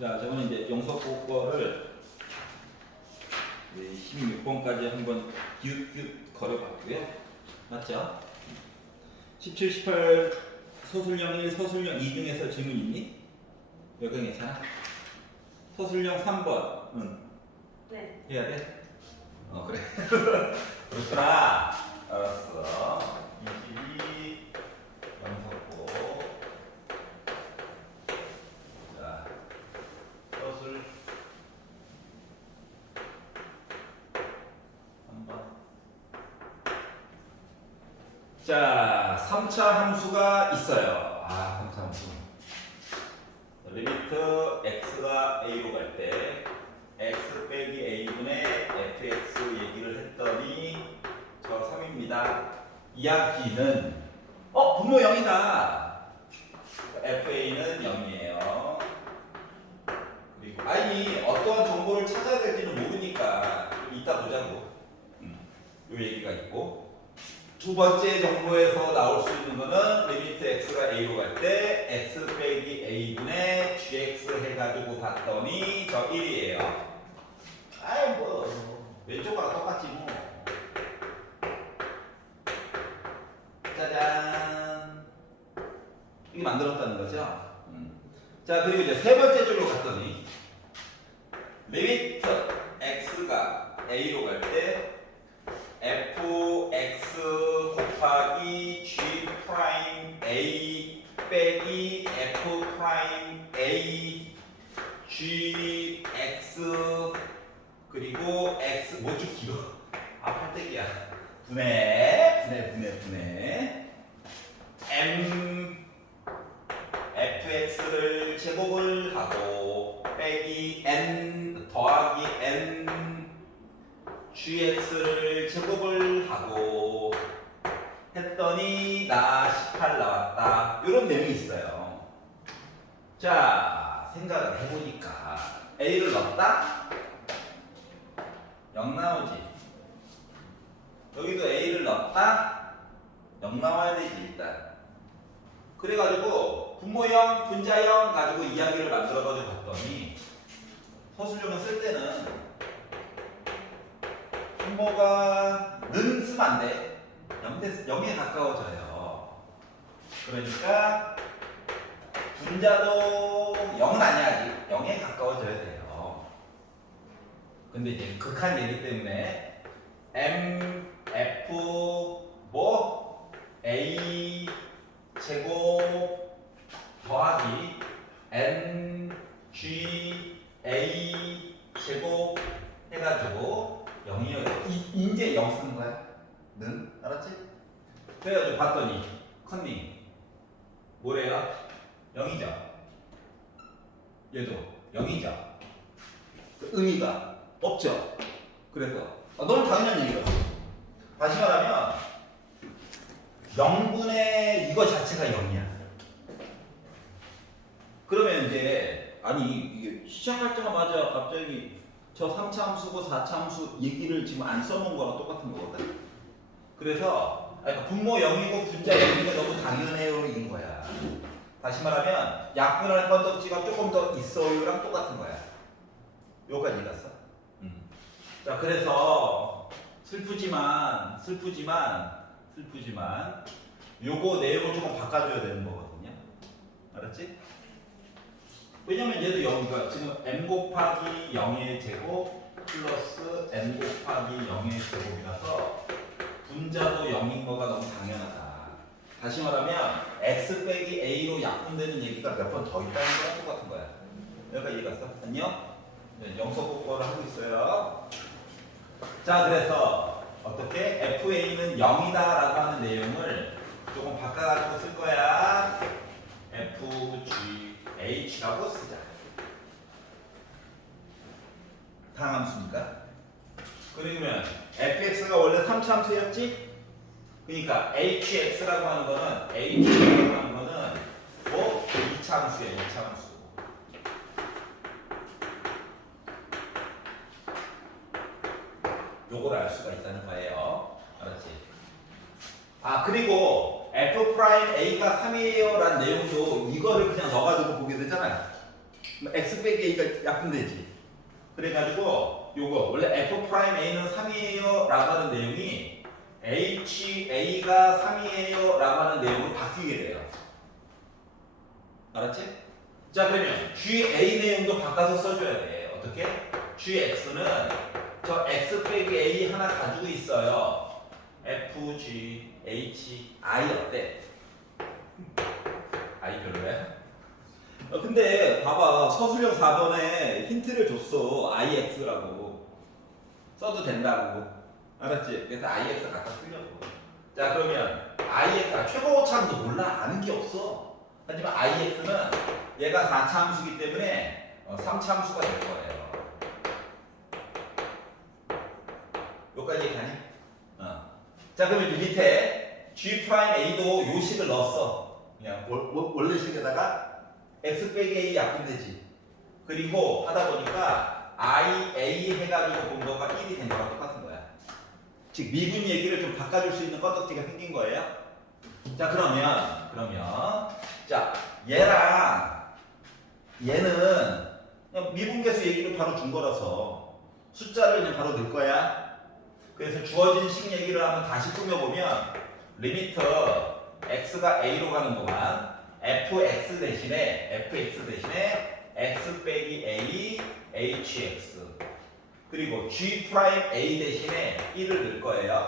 자, 저는 이제 영석 거를 16번까지 한번 기웃기웃 걸어봤고요. 맞죠? 17, 18 서술형 1, 서술형 2 중에서 질문 있니? 여기 괜찮아? 서술형 3번. 응. 네. 해야 돼? 그래. 그렇구나. 알았어. 22 영석고. 자, 서술 3번. 자, 3차 함수가 있어요. 3차 함수. 리미트 x가 a로 갈 때 x 빼기 a분의 fx 얘기를 했더니 저 3입니다. 이야기는 분모 0이다. fa는 0이에요. 그리고 어떠한 정보를 찾아야 될지는 모르니까 이따 보자고. 요 얘기가 있고, 두 번째 정보에서 나올 수 있는 거는 리미트 x가 a로 갈 때 x 빼기 a분의 gx 해가지고 봤더니 저 1이에요. 왼쪽하고 똑같지 뭐. 짜잔. 이게 만들었다는 거죠. 자, 그리고 이제 세 번째 줄로 갔더니 리미트 x가 a로 갈 때 fx 곱하기 g 프라임 a 빼기 f 프라임 a g x 그리고 x 뭐좀 길어. 팔대기야. 분해 m fx를 제곱을 하고 빼기 n 더하기 n gx를 제곱을 하고 했더니 나 18 나왔다. 이런 내용이 있어요. 자, 생각을 해보니까 a를 넣었다? 0 나오지. 여기도 a를 넣었다? 0 나와야 되지 일단. 그래가지고 분모형, 분자형 가지고 이야기를 만들어가지고 봤더니 서술형을 쓸 때는 분모가 는 쓰면 안 돼. 0에 가까워져요. 그러니까 분자도 0은 아니야 아직. 0에 가까워져야 돼요. 근데 이제 극한 예기 때문에 m, f, a 제곱 더하기 n, g, a 제곱 해가지고 0이요. 이제 0 쓰는 거야. 는? 알았지? 그래가지고 봤더니 컨닝 뭐래요? 0이죠. 얘도 0이죠. 의미가 없죠. 그래서 너무 당연한 얘기였어. 다시 말하면 0분의 이거 자체가 0이야. 그러면 이제 이게 시작할 때마자 갑자기 저 3차 함수고 4차 함수 얘기를 지금 안 써놓은 거랑 똑같은 거거든. 그래서 분모 0이고 분자 0이고 너무 당연해요 인 거야. 다시 말하면 약분할 건덕지가 조금 더 있어요랑 똑같은 거야. 여기까지 읽었어. 자, 그래서 슬프지만 요거 내용을 조금 바꿔줘야 되는 거거든요. 알았지? 왜냐면 얘도 0이니까 지금 m 곱하기 0의 제곱 플러스 n 곱하기 0의 제곱이라서 분자도 0인 거가 너무 당연하다. 다시 말하면 x 빼기 a로 약분되는 얘기가 몇 번 더 있다는 거랑 똑같은 거야. 여기까지 이해갔어? 안녕? 네, 영석 거를 하고 있어요. 자, 그래서 어떻게 fa는 0이다 라고 하는 내용을 조금 바꿔가지고 쓸 거야. fgh라고 쓰자. 당함수니까. 그러면 fx가 원래 3차 함수였지? 그러니까 hx라고 하는 거는 2차 함수야. 2차 함수. 요걸 알 수가 있다는 거예요. 알았지? 그리고 f 프라임 a가 3이에요 라는 내용도 이거를 그냥 넣어가지고 보게 되잖아요. x 빼기 a가 약분되지. 그래가지고 요거 원래 f 프라임 a는 3이에요 라고 하는 내용이 h a가 3이에요 라고 하는 내용으로 바뀌게 돼요. 알았지? 자 그러면 g a 내용도 바꿔서 써줘야 돼. 어떻게? g x는 저 x 빼기 a 하나 가지고 있어요. f g h i 어때? i 별로야? 근데 봐봐 서술형 4번에 힌트를 줬어. ix라고 써도 된다고. 알았지? 그래서 ix 갖다 쓰려고. 자 그러면 ix 최고차도 몰라. 아는 게 없어. 하지만 ix는 얘가 4차 함수기 때문에 3차 함수가 될 거예요. 여기까지 가니? 자 그러면 이제 밑에 G'A도 요식을 넣었어. 그냥 원래 식에다가 x 빼기 a 약분되지. 그리고 하다 보니까 i, a 해가지고 본 거가 1이 된 거랑 똑같은 거야. 즉 미분 얘기를 좀 바꿔줄 수 있는 건덕지가 생긴 거예요. 자 그러면 자 얘랑 얘는 그냥 미분계수 얘기를 바로 준 거라서 숫자를 그냥 바로 넣을 거야. 그래서 주어진 식 얘기를 한번 다시 꾸며보면 리미트 x가 a로 가는 동안 fx 대신에 x 빼기 a hx 그리고 g 프라임 a 대신에 1을 넣을 거예요.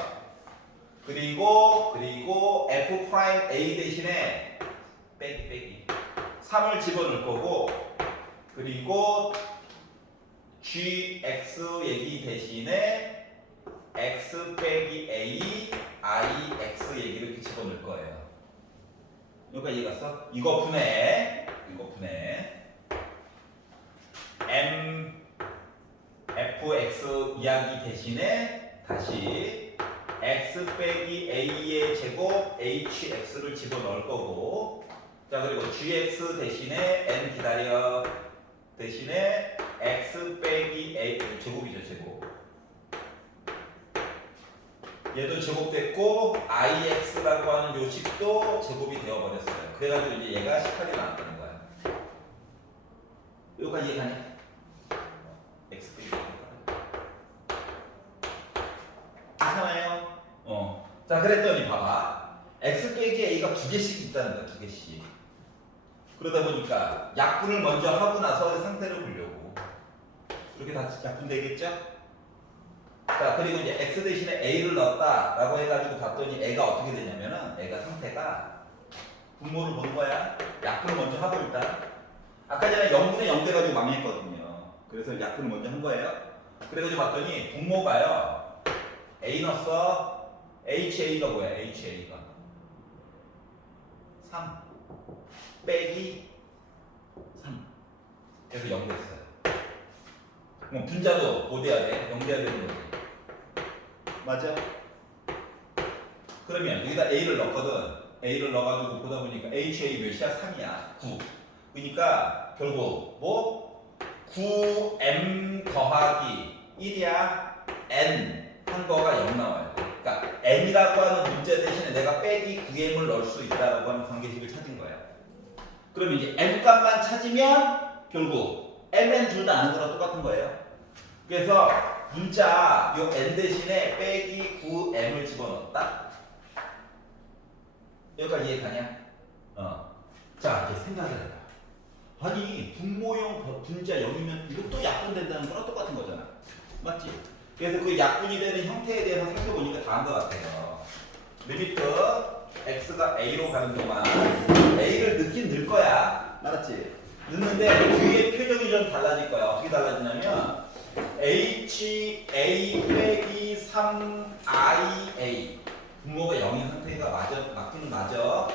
그리고 f 프라임 a 대신에 빼기 3을 집어넣을 거고 그리고 gx 얘기 대신에 x 빼기 a ix 얘기를 이렇게 집어넣을 거예요. 여기까지 이해 갔어? 이거 분해 m fx 이야기 대신에 다시 x 빼기 a의 제곱 hx를 집어넣을 거고 자 그리고 gx 대신에 n 기다려 대신에 x 빼기 a 제곱이죠 제곱 얘도 제곱됐고 ix라고 하는 요식도 제곱이 되어버렸어요. 그래가지고 이제 얘가 18이 나왔다는 거야. 여기까지 이해가냐? x 빼기 괜찮아요? 자 그랬더니 봐봐 x 빼기 a가 두 개씩 있다는 거야. 두 개씩. 그러다 보니까 약분을 먼저 하고 나서 상태를 보려고 이렇게 다 약분되겠죠? 자 그리고 이제 x 대신에 a를 넣었다라고 해가지고 봤더니 애가 어떻게 되냐면은 애가 상태가 분모를 본 거야. 약분을 먼저 하고 일단 아까 전에 0분의 0 돼가지고 망했거든요. 그래서 약분을 먼저 한 거예요. 그래가지고 봤더니 분모가요 a 넣었어 ha가 뭐야 ha가 3 빼기 3 그래서 0 됐어요. 뭐 분자도 못 돼야 돼 0 돼야 되는 거지. 맞아? 그러면 여기다 a를 넣었거든. a를 넣어가지고 보다 보니까 ha 몇이야? 3이야. 9. 그러니까 결국 뭐 9m 더하기 1이야. n 한 거가 0 나와요. 그러니까 n이라고 하는 문제 대신에 내가 빼기 9m을 넣을 수 있다라고 하는 관계식을 찾은 거야. 그러면 이제 m 값만 찾으면 결국 mn 둘 다 아는 거랑 똑같은 거예요. 그래서 문자 요 n 대신에 빼기 9m을 집어넣었다. 여기까지 이해가냐? 자 이제 생각을 해봐. 아니 분모형 분자 0이면 이것도 약분된다는 거랑 똑같은 거잖아. 맞지? 그래서 그 약분이 되는 형태에 대해서 살펴보니까 다 한 것 같아요. 리미트 x가 a로 가는 동안 a를 넣긴 넣을 거야. 알았지? 넣는데 뒤에 표정이 좀 달라질 거야. 어떻게 달라지냐면 h a 빼기 3 i a 분모가 0인 상태가 맞기는 맞아.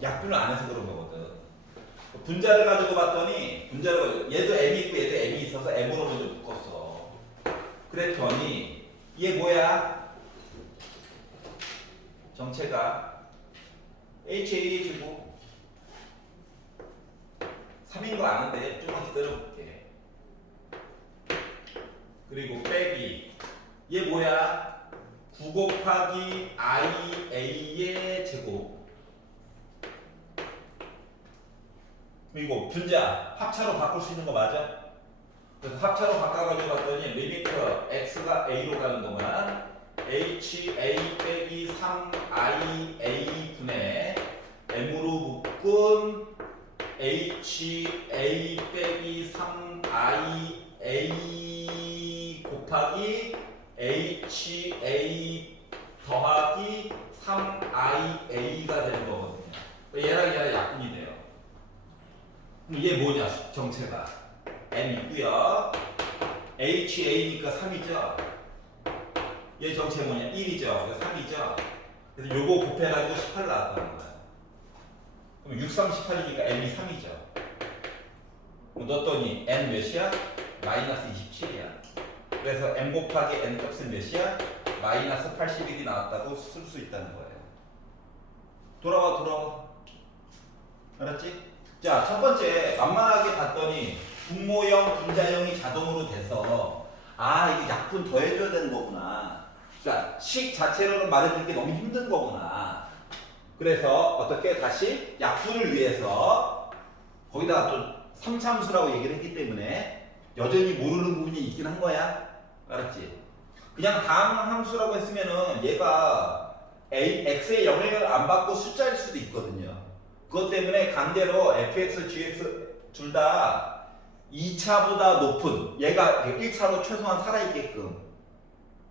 약분을 안 해서 그런 거거든. 분자를 가지고 봤더니 얘도 m이 있고 얘도 m이 있어서 m으로 먼저 묶었어. 그랬더니 얘 뭐야? 정체가 HA의 제곱 3인 거 아는데 조금만 기다려볼게. 그리고 빼기 얘 뭐야? 9 곱하기 IA의 제곱 그리고 분자 합차로 바꿀 수 있는 거 맞아? 그래서 합차로 바꿔가지고 봤더니 리미트 x가 a로 가는 동안 ha 빼기 3ia 분의 m으로 묶은 ha 빼기 3ia 곱하기 ha 더하기 3ia가 되는 거거든요. 얘랑 약분이 돼요. 그럼 얘 뭐냐 정체가 m 있고요. ha니까 3이죠. 얘 정체 뭐냐 1이죠. 그래서 3이죠. 그래서 요거 곱해가지고 18 나왔다는 거야. 그럼 6, 3, 18이니까 m이 3이죠. 그럼 넣었더니 n 몇이야? 마이너스 27이야. 그래서 m 곱하기 n 값은 몇이야? 마이너스 81이 나왔다고 쓸 수 있다는 거예요. 돌아와. 알았지? 자, 첫 번째 만만하게 봤더니 분모형, 분자형이 자동으로 돼서 이게 약분 더 해줘야 되는 거구나. 그러니까 식 자체로는 말해주는 게 너무 힘든 거구나. 그래서 어떻게 다시 약분을 위해서 거기다가 또 3참수라고 얘기를 했기 때문에 여전히 모르는 부분이 있긴 한 거야. 알았지? 그냥 다음 함수라고 했으면은 얘가 x의 영향을 안 받고 숫자일 수도 있거든요. 그것 때문에 강제로 fx, gx 둘 다 2차보다 높은 얘가 1차로 최소한 살아있게끔.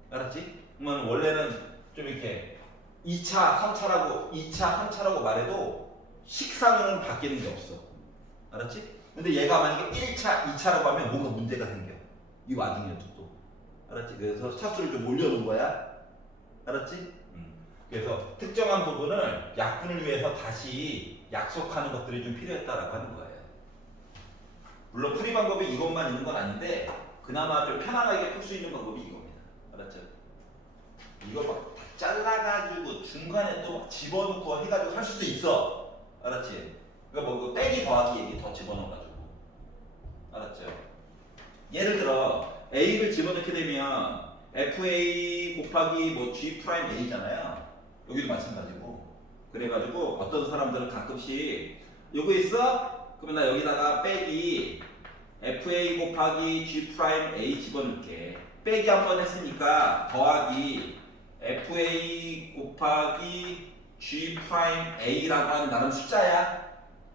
알았지? 그러면 원래는 좀 이렇게 2차, 3차라고 2차, 3차라고 말해도 식상으로는 바뀌는 게 없어. 알았지? 근데 얘가 만약에 1차, 2차라고 하면 뭔가 문제가 생겨. 이 와중에도 또. 알았지? 그래서 차수를 좀 올려놓은 거야. 알았지? 그래서 특정한 부분을 약분을 위해서 다시 약속하는 것들이 좀 필요했다라고 하는 거예요. 물론 풀이 방법이 이것만 있는 건 아닌데 그나마 좀 편안하게 풀 수 있는 방법이 이겁니다. 알았죠? 이거 막 다 잘라가지고 중간에 또 막 집어넣고 해가지고 할 수도 있어. 알았지? 그러니까 뭐 빼기 더하기 얘기 더 집어넣어가지고. 알았죠? 예를 들어 A를 집어넣게 되면 FA 곱하기 뭐 G 프라임 A잖아요. 여기도 마찬가지고. 그래가지고 어떤 사람들은 가끔씩 요거 있어? 그러면 나 여기다가 빼기 FA 곱하기 G 프라임 A 집어넣을게. 빼기 한 번 했으니까 더하기 FA 곱하기 G 프라임 A라고 하는 나름 숫자야.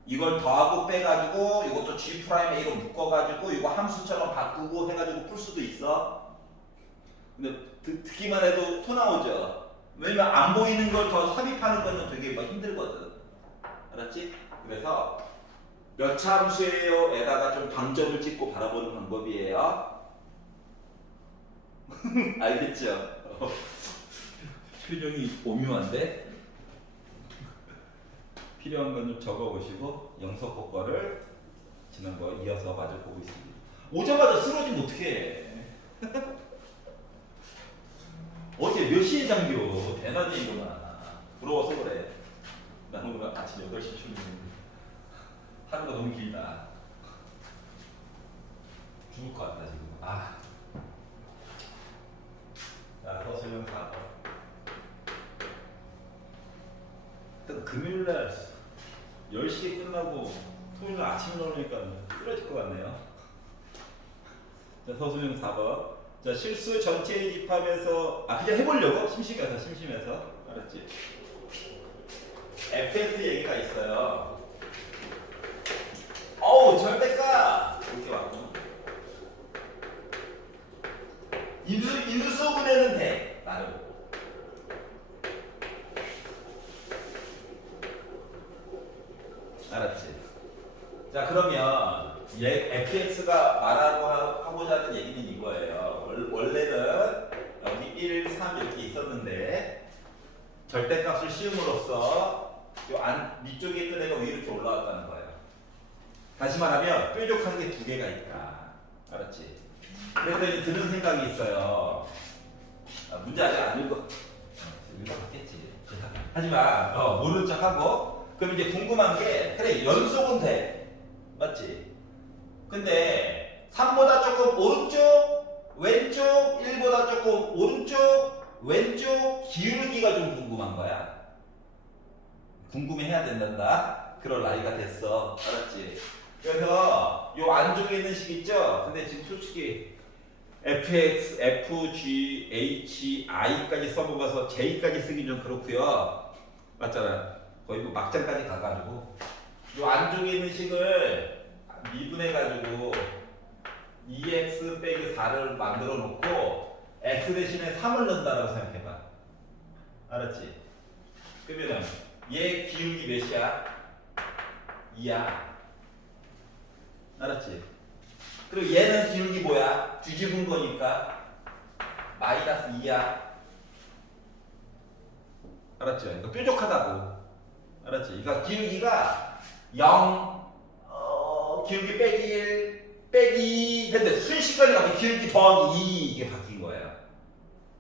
이걸 더하고 빼가지고 이것도 G 프라임 A로 묶어가지고 이거 함수처럼 바꾸고 해가지고 풀 수도 있어. 근데 듣기만 해도 토 나오죠. 왜냐면 안 보이는 걸 더 삽입하는 거는 되게 뭐 힘들거든. 알았지? 그래서 몇 차 함수예요? 에다가 좀 방점을 찍고 바라보는 방법이에요. 알겠죠? 표정이 오묘한데? 필요한 건 좀 적어보시고 영석고 거를 지난번 이어서 마저 보고 있습니다. 오자마자 쓰러지면 어떡해. 어제 몇 시에 잠겨? 대낮에 일어나. 부러워서 그래. 나는 오늘 아침 8시 출근인데 하루가 너무 길다. 죽을 것 같다 지금. 자, 서술형 4번. 일단 금요일날 10시에 끝나고 토요일날 아침에 나오니까 쓰러질 것 같네요. 자, 서술형 4번. 자, 실수 전체에 집합해서 그냥 해보려고? 심심해서 알았지? fx 얘기가 있어요. 절대가 이렇게 왔고 인수분해는 돼 나름. 알았지? 자, 그러면 fx가 하고자 하는 얘기는 이거예요. 원래는 여기 1, 3 이렇게 있었는데 절대값을 씌움으로써 위쪽에 있던 애가 위로 이렇게 올라왔다는 거예요. 다시 말하면 뾰족한 게 두 개가 있다. 알았지? 그랬더니 드는 생각이 있어요. 문제 아직 안 읽어봤겠지. 하지만 모르는 척 하고. 그럼 이제 궁금한 게 그래 연속은 돼. 맞지? 근데 3보다 조금 오른쪽, 왼쪽, 1보다 조금 오른쪽, 왼쪽 기울기가 좀 궁금한 거야. 궁금해해야 된단다. 그럴 나이가 됐어. 알았지? 그래서 요 안쪽에 있는 식 있죠? 근데 지금 솔직히 fx, fg, h, i까지 써먹어서 j까지 쓰긴 좀 그렇고요. 맞잖아. 거의 뭐 막장까지 가가지고 요 안쪽에 있는 식을 미분해가지고 2x 빼기 4를 만들어 놓고 x 대신에 3을 넣는다라고 생각해봐. 알았지? 그러면은 얘 기울기 몇이야? 2야. 알았지? 그리고 얘는 기울기 뭐야? 뒤집은 거니까 마이너스 2야. 알았죠? 그러니까 뾰족하다고. 알았지? 그러니까 기울기가 0, 기울기 빼기 1, 빼기 근데 순식간에 갑자기 기울기 더하기 2 이게 바뀐 거예요.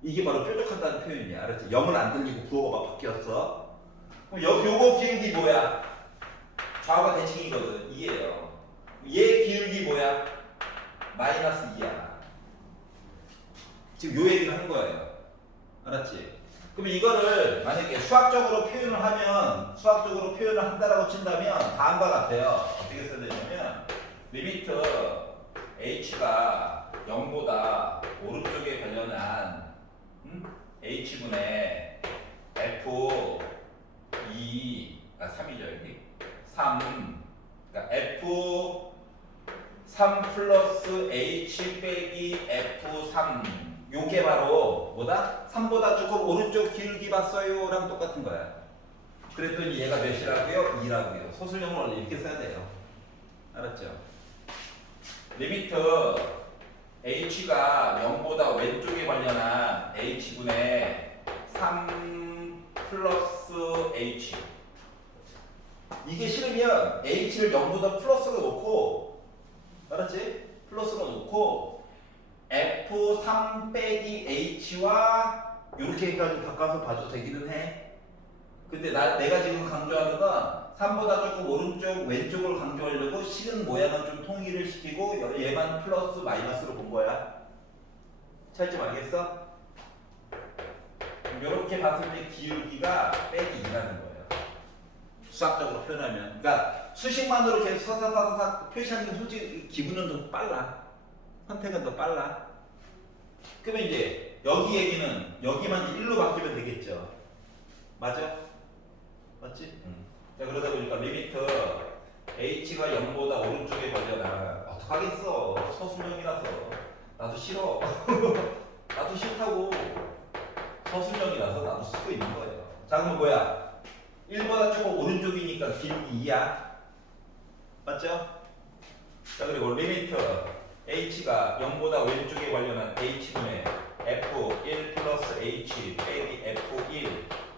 이게 바로 뾰족하다는 표현이야. 알았지? 0은 안 들리고 부호가 막 바뀌었어. 그럼 요거 기울기 뭐야? 좌우가 대칭이거든. 2예요. 얘 기울기 뭐야? 마이너스 2야. 지금 요 얘기를 한 거예요. 알았지? 그럼 이거를 만약에 수학적으로 표현을 하면 수학적으로 표현을 한다라고 친다면 다음과 같아요. 어떻게 써야 되냐면 리미트 h가 0보다 오른쪽에 관련한 h분의 f 2가 3이죠 여기 3 그러니까 f 3 플러스 h 빼기 f3 요게 바로 뭐다? 3보다 조금 오른쪽 기울기 봤어요 랑 똑같은 거야. 그랬더니 얘가 몇이라고요? 2라고요. 소수령을 원래 이렇게 써야 돼요. 알았죠? 리미트 h가 0보다 왼쪽에 관련한 h분의 3 플러스 h 이게 싫으면 h를 0보다 플러스로 놓고 알았지? 플러스로 놓고 f3 빼기 h와 이렇게 해가지고 바꿔서 봐도 되기는 해. 근데 내가 지금 강조하는 건 3보다 조금 오른쪽 왼쪽을 강조하려고 식은 모양은 좀 통일을 시키고 얘만 플러스 마이너스로 본 거야. 차이점 알겠어? 이렇게 봤을 때 기울기가 빼기 2라는 거예요. 수학적으로 표현하면. 그러니까 수식만으로 계속 사사사사 표시하는 게 솔직히 기분은 좀 빨라. 선택은 더 빨라. 그러면 이제 여기 얘기는 여기만 1로 바뀌면 되겠죠. 맞아? 맞지? 자 그러다 보니까 리미트 h가 0보다 오른쪽에 걸려나 어떡하겠어. 서술형이라서 나도 싫어. 나도 싫다고. 서술형이라서 나도 쓰고 있는 거예요. 자 그러면 뭐야? 1보다 조금 오른쪽이니까 기울기 2야. 맞죠? 자 그리고 리미트 h가 0보다 왼쪽에 관련한 h분의 f1 플러스 h 빼기 f1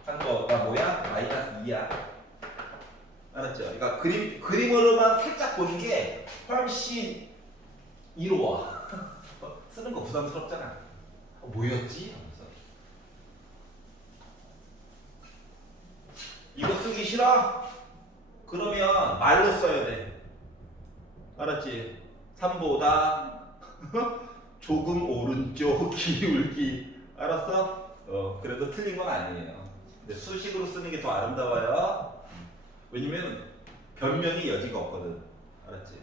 한 거가 뭐야? 마이너스 2야. 알았죠? 그러니까 그림으로만 살짝 보는 게 훨씬 이로워. 쓰는 거 부담스럽잖아. 뭐였지? 하면서. 이거 쓰기 싫어? 그러면 말로 써야 돼. 알았지? 3보다 조금 오른쪽 기울기. 알았어? 그래도 틀린 건 아니에요. 근데 수식으로 쓰는 게 더 아름다워요. 왜냐면 변명의 여지가 없거든. 알았지?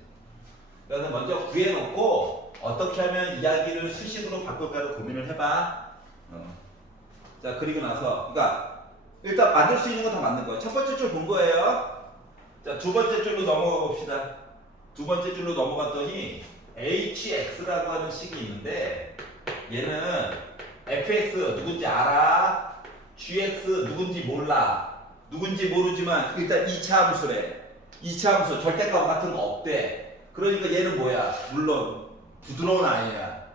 그래서 먼저 구해놓고 어떻게 하면 이야기를 수식으로 바꿀까를 고민을 해봐. 자 그리고 나서 그러니까 일단 만들 수 있는 건 다 만든 거예요. 첫 번째 줄 본 거예요. 자 두 번째 줄로 넘어가 봅시다. 두 번째 줄로 넘어갔더니 hx라고 하는 식이 있는데 얘는 fx 누군지 알아? gx 누군지 몰라. 누군지 모르지만 일단 2차 함수래. 2차 함수 절대값 같은 거 없대. 그러니까 얘는 뭐야? 물론 부드러운 아이야.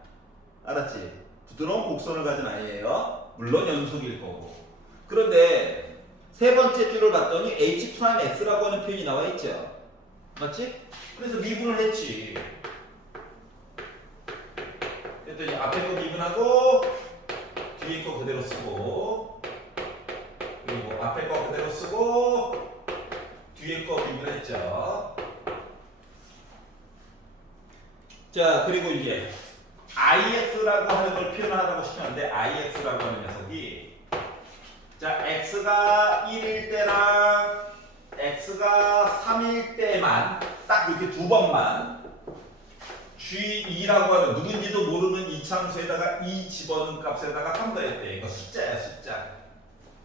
알았지? 부드러운 곡선을 가진 아이예요. 물론 연속일 거고. 그런데 세 번째 줄을 봤더니 h'x라고 하는 표현이 나와 있죠. 맞지? 그래서 미분을 했지. 그랬더니 앞에 거 미분하고 뒤에 거 그대로 쓰고 그리고 앞에 거 그대로 쓰고 뒤에 거 미분했죠. 자 그리고 이제 ix라고 하는 걸 표현하라고 시켰는데 ix라고 하는 녀석이 자 x가 1일 때랑 x가 3일 때만 딱 딱 이렇게 두 번만 G2라고 하는 누군지도 모르는 이차함수에다가 이 집어넣은 값에다가 3 더했대. 이거 숫자야 숫자.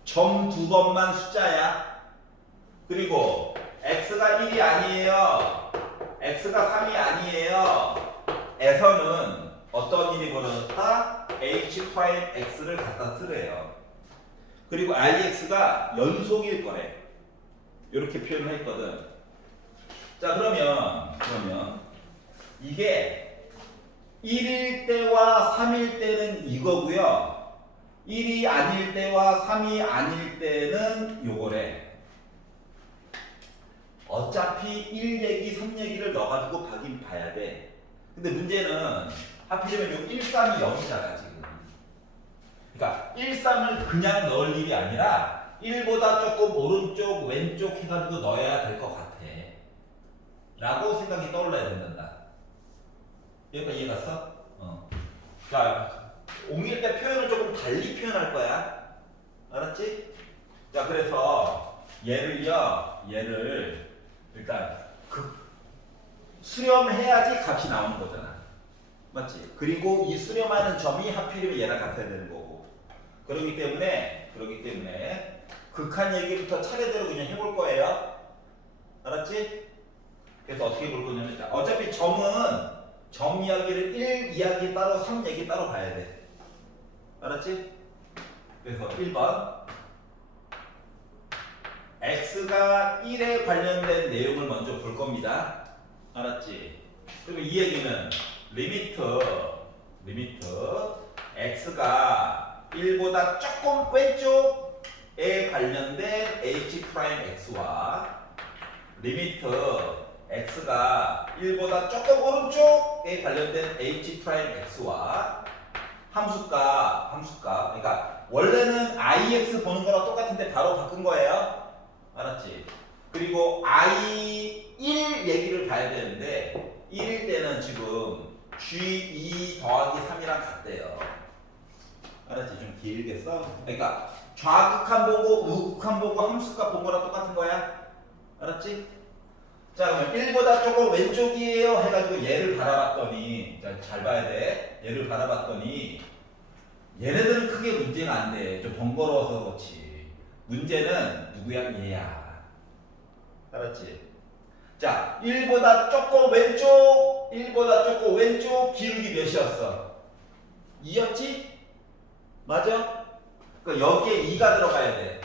점 두 번만 숫자야. 그리고 x가 1이 아니에요. x가 3이 아니에요. 에서는 어떤 일이 벌어졌다? h'(x를) 갖다 쓰래요. 그리고 ix가 연속일 거래. 이렇게 표현을 했거든. 자 그러면 이게 1일 때와 3일 때는 이거고요. 1이 아닐 때와 3이 아닐 때는 요거래. 어차피 1 얘기, 3 얘기를 넣어가지고 가긴 봐야 돼. 근데 문제는 하필이면 요 1, 3이 0이잖아 지금. 그러니까 1, 3을 그냥 넣을 일이 아니라 1보다 조금 오른쪽, 왼쪽 해가지고 넣어야 될 것 같아. 라고 생각이 떠올라야 된단다. 여기까지 이해 갔어? 자, 옮길 때 표현을 조금 달리 표현할 거야. 알았지? 자, 그래서 얘를 일단 수렴해야지 값이 나오는 거잖아. 맞지? 그리고 이 수렴하는 점이 하필이면 얘랑 같아야 되는 거고. 그렇기 때문에 극한 얘기부터 차례대로 그냥 해볼 거예요. 알았지? 그래서 어떻게 볼 거냐면 어차피 점 이야기를 1 이야기 따로 3 얘기 따로 봐야 돼. 알았지? 그래서 1번 x가 1에 관련된 내용을 먼저 볼 겁니다. 알았지? 그러면 이 얘기는 리미트 x가 1보다 조금 왼쪽에 관련된 h'(x와 리미트 x가 1보다 조금 오른쪽에 관련된 h'(x와 함수값 그러니까 원래는 ix 보는 거랑 똑같은데 바로 바꾼 거예요. 알았지? 그리고 i1 얘기를 봐야 되는데 1일 때는 지금 g2 더하기 3이랑 같대요. 알았지? 좀 길게 써. 그러니까 좌극한 보고 우극한 보고 함수값 본 거랑 똑같은 거야. 알았지? 자 그러면 1보다 조금 왼쪽이에요 해가지고 얘를 바라봤더니 잘 봐야 돼. 얘를 바라봤더니 얘네들은 크게 문제가 안 돼. 좀 번거로워서 그렇지. 문제는 누구야? 얘야. 알았지? 자 1보다 조금 왼쪽 기울기 몇이었어? 2였지? 맞아? 그러니까 여기에 2가 들어가야 돼.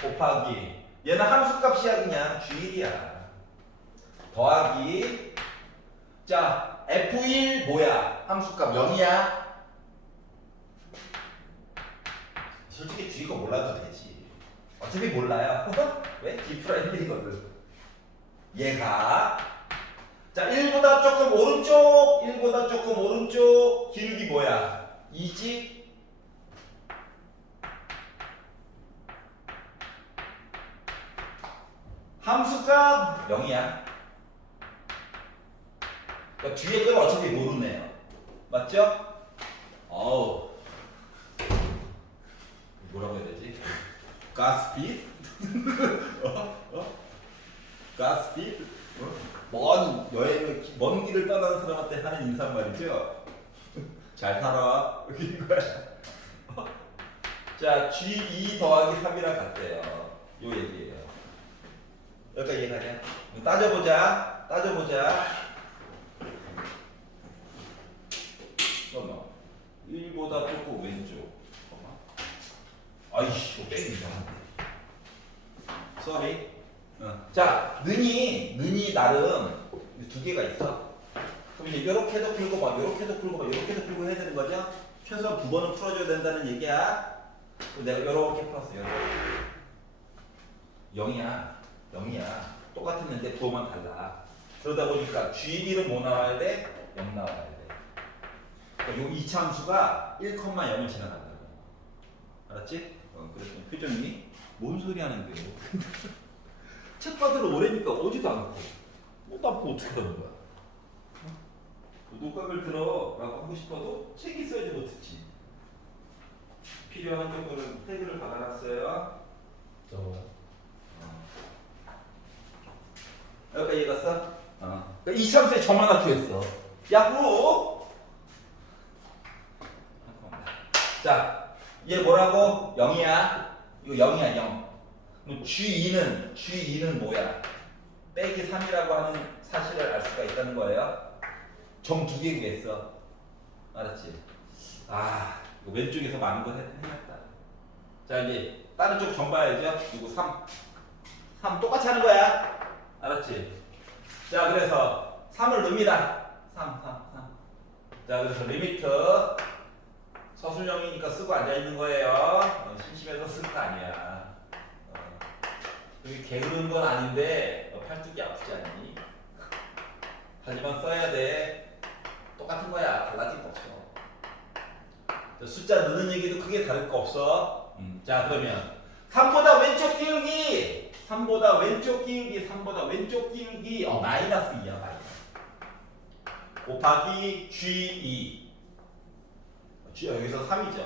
곱하기 얘는 함수값이야 그냥 G1이야. 더하기 자 F1 뭐야? 함수값 0이야. 솔직히 G가 몰라도 되지. 어차피 몰라요. 왜? G 프라임이거든. 얘가 자 1보다 조금 오른쪽 기울기 뭐야? 2지? 함수값 0이야. 그러니까 뒤에 건 어차피 모르네요. 맞죠? 어우 뭐라고 해야 되지? 가스핏? 가스핏? 먼 여행을 먼 길을 떠나는 사람한테 하는 인사말이죠. 잘 살아. 이거야. 자 G2 더하기 3이랑 같대요. 요 얘기예요. 여기까지 이해가냐? 따져보자. 잠깐만. 1보다 조금 왼쪽. 잠깐만. 아이씨, 이거 뺑이다. Sorry. 자, 는이 나름 두 개가 있어. 그럼 이제 이렇게도 풀고 막 이렇게도 풀고 해야 되는 거죠? 최소한 2번은 풀어줘야 된다는 얘기야. 내가 이렇게 풀었어요. 0이야. 똑같았는데 부호만 달라. 그러다 보니까 G1은 뭐 나와야 돼? 0 나와야 돼. 그러니까 요 이차함수가 1,0을 지나간다고. 알았지? 그래서 표정이 뭔 소리 하는 거예요? 책 받으러 오래니까 오지도 않고 나보고 어떻게 하는 거야? 녹각을 들어 라고 하고 싶어도 책이 있어야지 못 듣지. 필요한 정도는 태그를 받아놨어요. 저거요? 여기까지 읽었어? 그러니까 이참수에 점 하나 구했어. 야호! 자, 얘 뭐라고? 0이야. 이거 0이야, 0. 그럼 G2는 뭐야? 빼기 3이라고 하는 사실을 알 수가 있다는 거예요. 점 2개 구했어. 알았지? 아, 이거 왼쪽에서 많은 거 해놨다. 자, 이제 다른 쪽 점 봐야죠. 이거 3. 3 똑같이 하는 거야. 알았지? 자, 그래서 3을 넣습니다. 3. 자, 그래서 리미트 서술형이니까 쓰고 앉아있는 거예요. 심심해서 쓴 거 아니야. 여기 게으른 건 아닌데 팔뚝이 아프지 않니? 하지만 써야 돼. 똑같은 거야. 달라진 거 없어. 숫자 넣는 얘기도 크게 다를 거 없어. 자, 그러면 3보다 왼쪽 기울기 3보다 왼쪽 기울기 마이너스 2야. 마이너스 곱하기 G2 여기서 3이죠.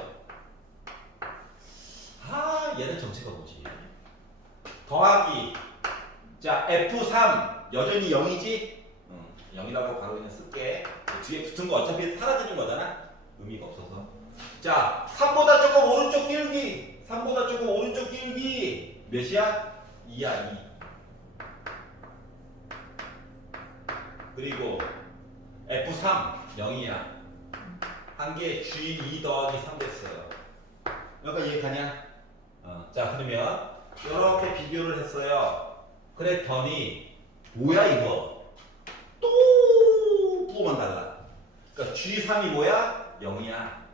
아, 얘는 정체가 뭐지? 더하기 자 F3 여전히 0이지? 0이라고 바로 그냥 쓸게. 뒤에 붙은 거 어차피 사라지는 거잖아. 의미가 없어서. 자 3보다 조금 오른쪽 기울기 몇이야? 2야 2. 그리고 F3 0이야. 한 개 G2 더하기 3 됐어요. 여기까지 이해가냐? 자, 그러면 이렇게 비교를 했어요. 그랬더니 뭐야 이거? 또 부호만 달라. 그러니까 G3이 뭐야? 0이야.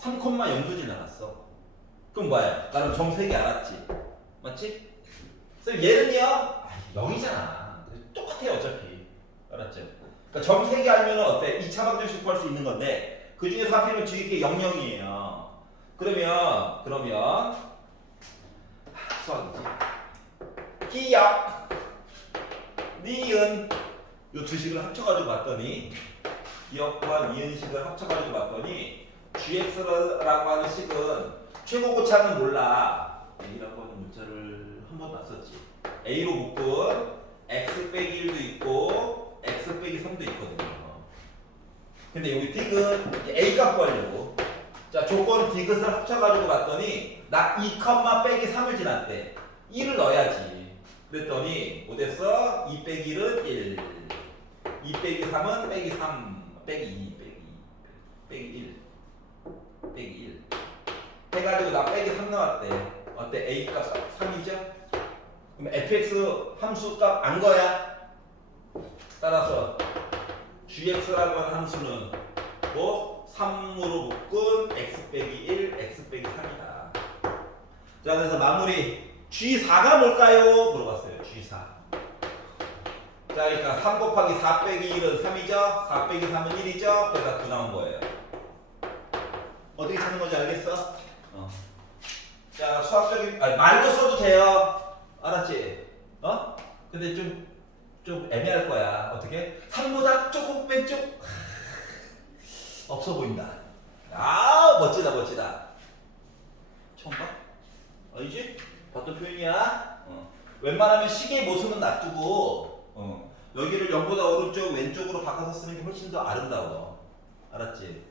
3,0도 지나갔어. 그럼 뭐야? 나는 점 3개 알았지? 맞지? 그래서 얘는요? 0이잖아. 똑같아요 어차피. 알았죠? 그러니까 점 3개 알면 어때? 2차 방정식 구할 수 있는 건데 그 중에서 하필이면 뒤에 게 0,0이에요. 그러면 수학이지. 기역, 니은 요 두 식을 합쳐가지고 봤더니 기역과 니은식을 합쳐가지고 봤더니 gx라고 하는 식은 최고고차는 몰라. a라고 하는 문자를 한 번도 안 썼지. a로 묶은 x 빼기 1도 있고 x 빼기 3도 있거든요. 근데 여기 딕은 a 값 구하려고. 자, 조건 디귿을 합쳐가지고 봤더니 나 2, 빼기 3을 지났대. 1을 넣어야지. 그랬더니 뭐 됐어? 2 빼기 1은 1. 2 빼기 3은 빼기 3 빼기 2 빼기 1 해가지고 나 빼기 3 나왔대. 어때? A 값 3이죠? 그럼 fx 함수 값 안 거야? 따라서 gx라고 하는 함수는 뭐 3으로 묶은 x 빼기 1, x 빼기 3이다. 자, 그래서 마무리 G4가 뭘까요? 물어봤어요. G4. 자, 그러니까 3 곱하기 4 빼기 1은 3이죠? 4 빼기 3은 1이죠? 그래서 9 나온 거예요. 어떻게 찾는 건지 알겠어? 자, 수학적인 말로 써도 돼요. 알았지? 근데 좀 애매할 거야. 어떻게? 3보다 조금 왼쪽. 없어 보인다. 아, 멋지다. 처음 봐? 아니지? 봤던 표현이야. 웬만하면 시계의 모습은 놔두고 여기를 0보다 오른쪽 왼쪽으로 바꿔서 쓰는 게 훨씬 더 아름다워. 알았지?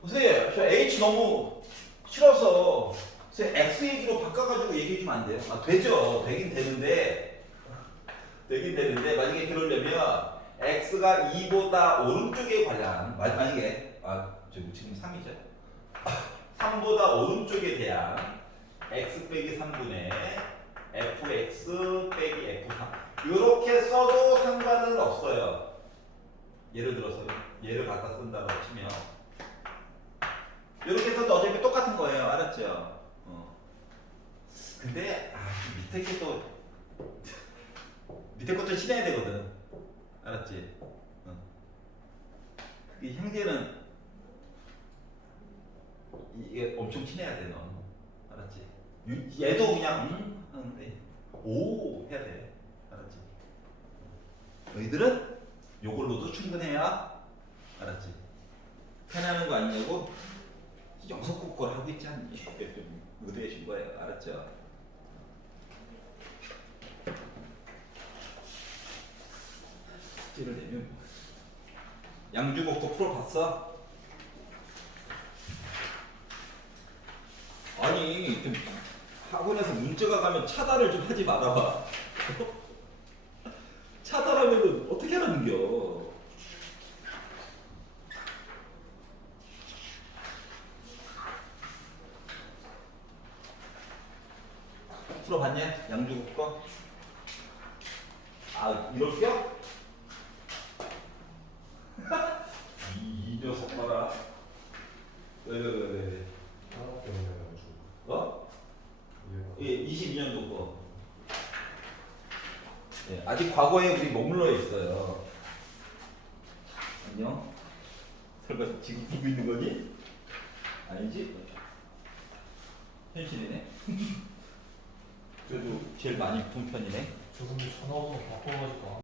선생님, 저 H 너무 싫어서 선생님 X 얘기로 바꿔가지고 얘기해주면 안 돼요? 되죠. 되긴 되는데 만약에 그러려면 X가 2보다 오른쪽에 관련 만약에 지금 3이죠? 3보다 오른쪽에 대한 x 빼기 3분의 fx 빼기 f3 이렇게 써도 상관은 없어요. 예를 들어서 얘를 갖다 쓴다고 치면 이렇게 써도 어차피 똑같은 거예요. 알았죠? 근데 밑에 것도 친해야 되거든. 알았지? 그게 형제는 이게 엄청 친해야 돼. 너 알았지? 얘도 그냥 하는데 오 해야 돼. 알았지? 너희들은 요걸로도 충분해요. 알았지? 편하는 거 아니냐고? 영석국걸 하고 있지 않니? 의도해 준 거예요. 알았죠? 숙제를 내면 양주국 거 풀어봤어? 아니 좀 학원에서 문제가 가면 차단을 좀 하지 말아봐. 차단하면 어떻게 하는겨? 풀어봤냐? 양주국 거? 아 이럴 겨? 이 녀석 봐라. 왜? 하나밖에 안 해가지고. 어? 이해가. 예, 22년도 거. 예, 아직 과거에 우리 머물러 있어요. 안녕. 설마 지금 보고 있는 거니? 아니지? 현실이네. 그래도 제일 많이 푼 편이네. 저 근데 전화번호 바꿔가지고